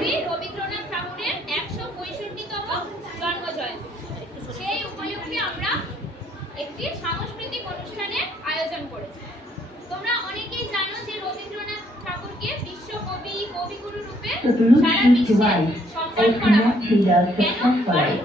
বিশ্বকবি রবীন্দ্রনাথ ঠাকুরের ১৬৫তম জন্মজয়ন্তী। সেই উপলক্ষে আমরা একটি সাংস্কৃতিক অনুষ্ঠানের আয়োজন করেছি। তোমরা অনেকেই জানো যে রবীন্দ্রনাথ ঠাকুরকে বিশ্বকবি, কবিগুরু রূপে সারা বিশ্বে সম্মান করা হয়। কেন? কারণ